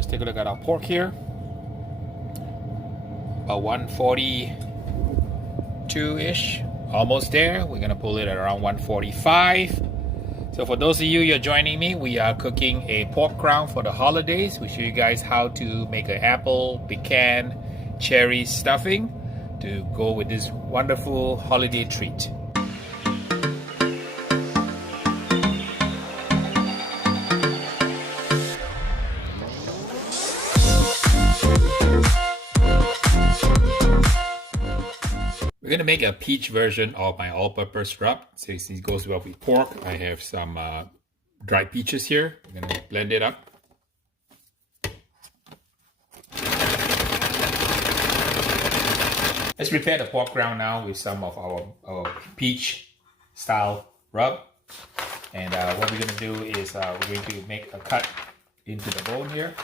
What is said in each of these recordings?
let's take a look at our pork here. About 142-ish, almost there. We're gonna pull it at around 145. So for those of you who are joining me, we are cooking a pork crown for the holidays. We show you guys how to make an apple, pecan, cherry stuffing to go with this wonderful holiday treat. We're gonna make a peach version of my all-purpose rub. Since it goes well with pork, I have some dried peaches here. I'm gonna blend it up. Let's prepare the pork ground now with some of our peach style rub. And what we're gonna do is we're going to make a cut into the bone here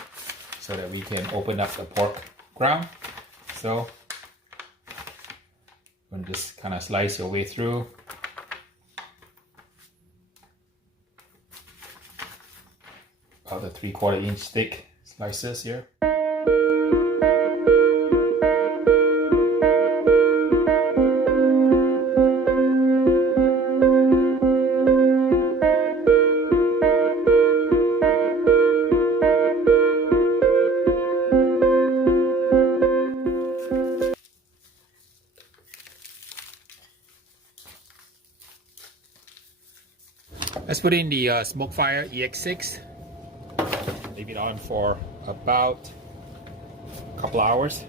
so that we can open up the pork ground. So and just kind of slice your way through. About the 3/4 inch thick slices here. Let's put in the Smokefire EX6. Leave it on for about a couple hours.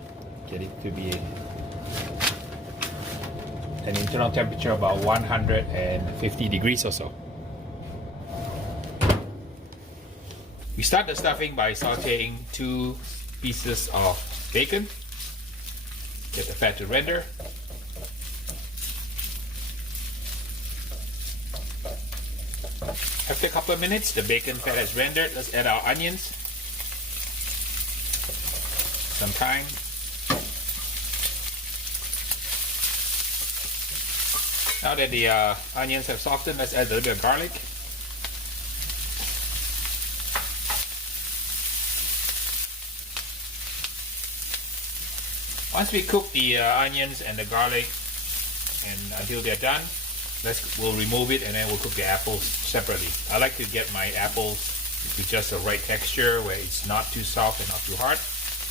Get it to be an internal temperature of about 150 degrees or so. We start the stuffing by sauteing 2 pieces of bacon. Get the fat to render. After a couple of minutes, the bacon fat has rendered. Let's add our onions. Some thyme. Now that the onions have softened, let's add a little bit of garlic. Once we cook the onions and the garlic and until they're done, we'll remove it and then we'll cook the apples separately. I like to get my apples to just the right texture where it's not too soft and not too hard.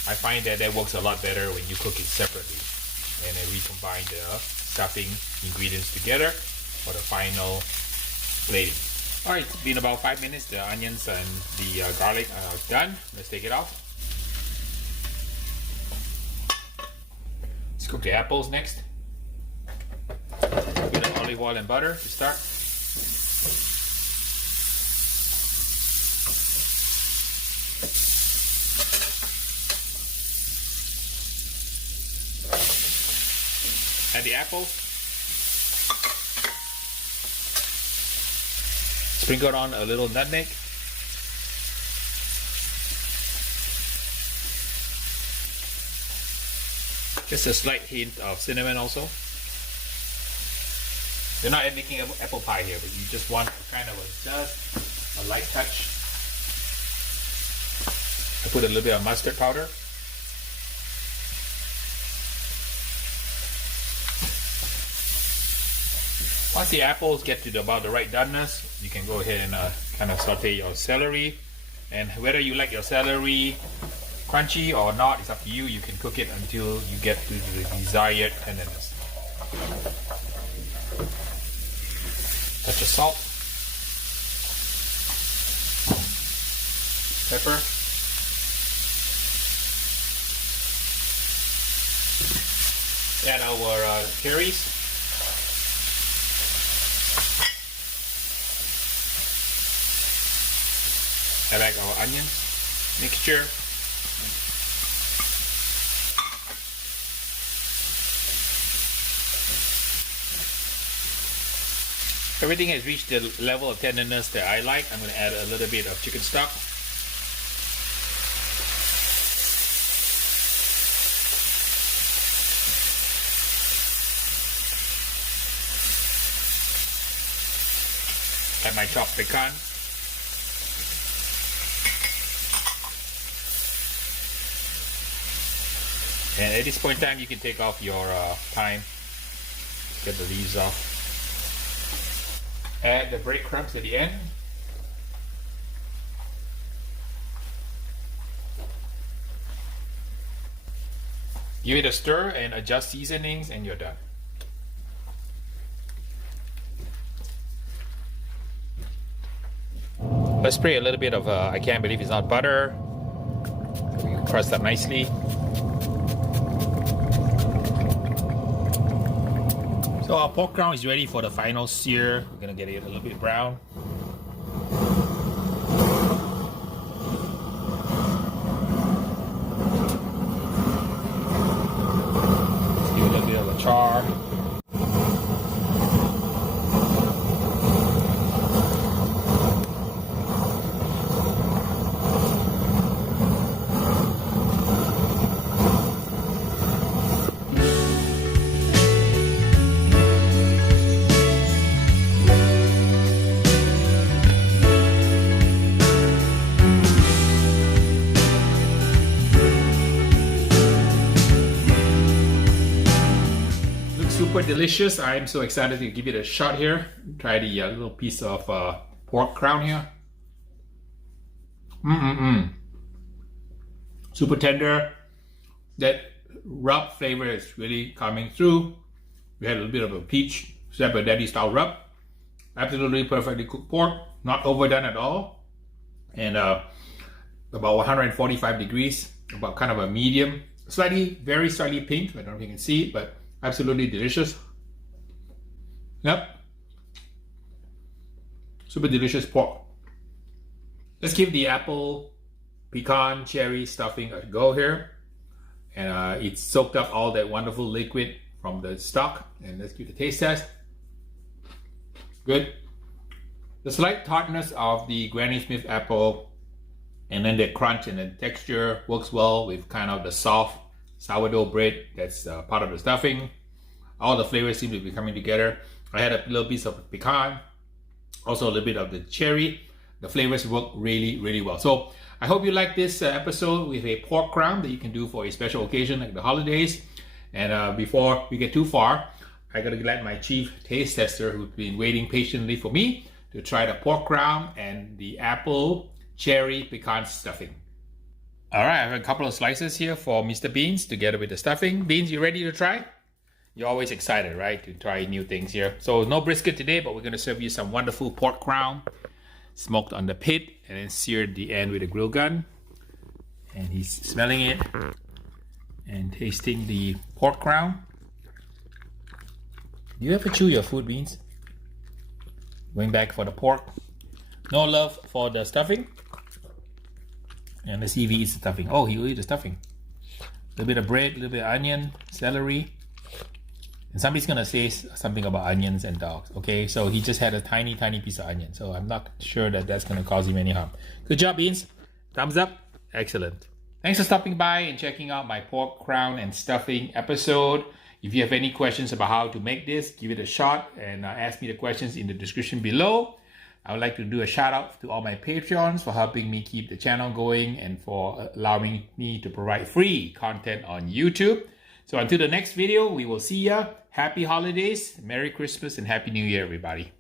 I find that works a lot better when you cook it separately. And then we combine the stuffing ingredients together for the final plating. Alright, it's been about 5 minutes. The onions and the garlic are done. Let's take it off. Let's cook the apples next. Olive oil and butter to start. Add the apples. Sprinkle on a little nutmeg. Just a slight hint of cinnamon also. You're not making apple pie here, but you just want kind of just a light touch. I put a little bit of mustard powder. Once the apples get to about the right doneness, you can go ahead and kind of saute your celery. And whether you like your celery crunchy or not, it's up to you. You can cook it until you get to the desired tenderness. Touch of salt, pepper, add our cherries, add back our onions mixture. Everything has reached the level of tenderness that I like. I'm going to add a little bit of chicken stock. Add my chopped pecan. And at this point in time, you can take off your thyme, get the leaves off. Add the breadcrumbs at the end. Give it a stir and adjust seasonings, and you're done. Let's spray a little bit of, I can't believe it's not butter. We can crust that nicely. So our pork round is ready for the final sear. We're gonna get it a little bit brown. Give it a little bit of a char. Super delicious. I'm so excited to give it a shot here. Try the little piece of pork crown here. Super tender. That rub flavor is really coming through. We had a little bit of a peach Shepherd Daddy style rub. Absolutely perfectly cooked pork. Not overdone at all. And about 145 degrees. About kind of a medium. Very slightly pink. I don't know if you can see it, but absolutely delicious. Yep. Super delicious pork. Let's give the apple, pecan, cherry stuffing a go here. And it's soaked up all that wonderful liquid from the stock. And let's give it a taste test. Good. The slight tartness of the Granny Smith apple and then the crunch and the texture works well with kind of the soft sourdough bread that's part of the stuffing. All the flavors seem to be coming together. I had a little piece of pecan, also a little bit of the cherry. The flavors work really, really well. So I hope you like this episode with a pork crown that you can do for a special occasion like the holidays. And before we get too far, I gotta let my chief taste tester, who's been waiting patiently for me to try the pork crown and the apple, cherry, pecan stuffing. All right, I have a couple of slices here for Mr. Beans together with the stuffing. Beans, you ready to try? You're always excited, right, to try new things here. So no brisket today, but we're gonna serve you some wonderful pork crown, smoked on the pit, and then seared at the end with a grill gun. And he's smelling it and tasting the pork crown. Do you ever chew your food, Beans? Going back for the pork. No love for the stuffing. And let's see if he eats the stuffing. Oh, he will eat the stuffing. A little bit of bread, a little bit of onion, celery. And somebody's gonna say something about onions and dogs. Okay, so he just had a tiny, tiny piece of onion. So I'm not sure that that's gonna cause him any harm. Good job, Beans. Thumbs up. Excellent. Thanks for stopping by and checking out my pork crown and stuffing episode. If you have any questions about how to make this, give it a shot and ask me the questions in the description below. I would like to do a shout out to all my Patreons for helping me keep the channel going and for allowing me to provide free content on YouTube. So until the next video, we will see ya. Happy holidays, Merry Christmas, and Happy New Year, everybody.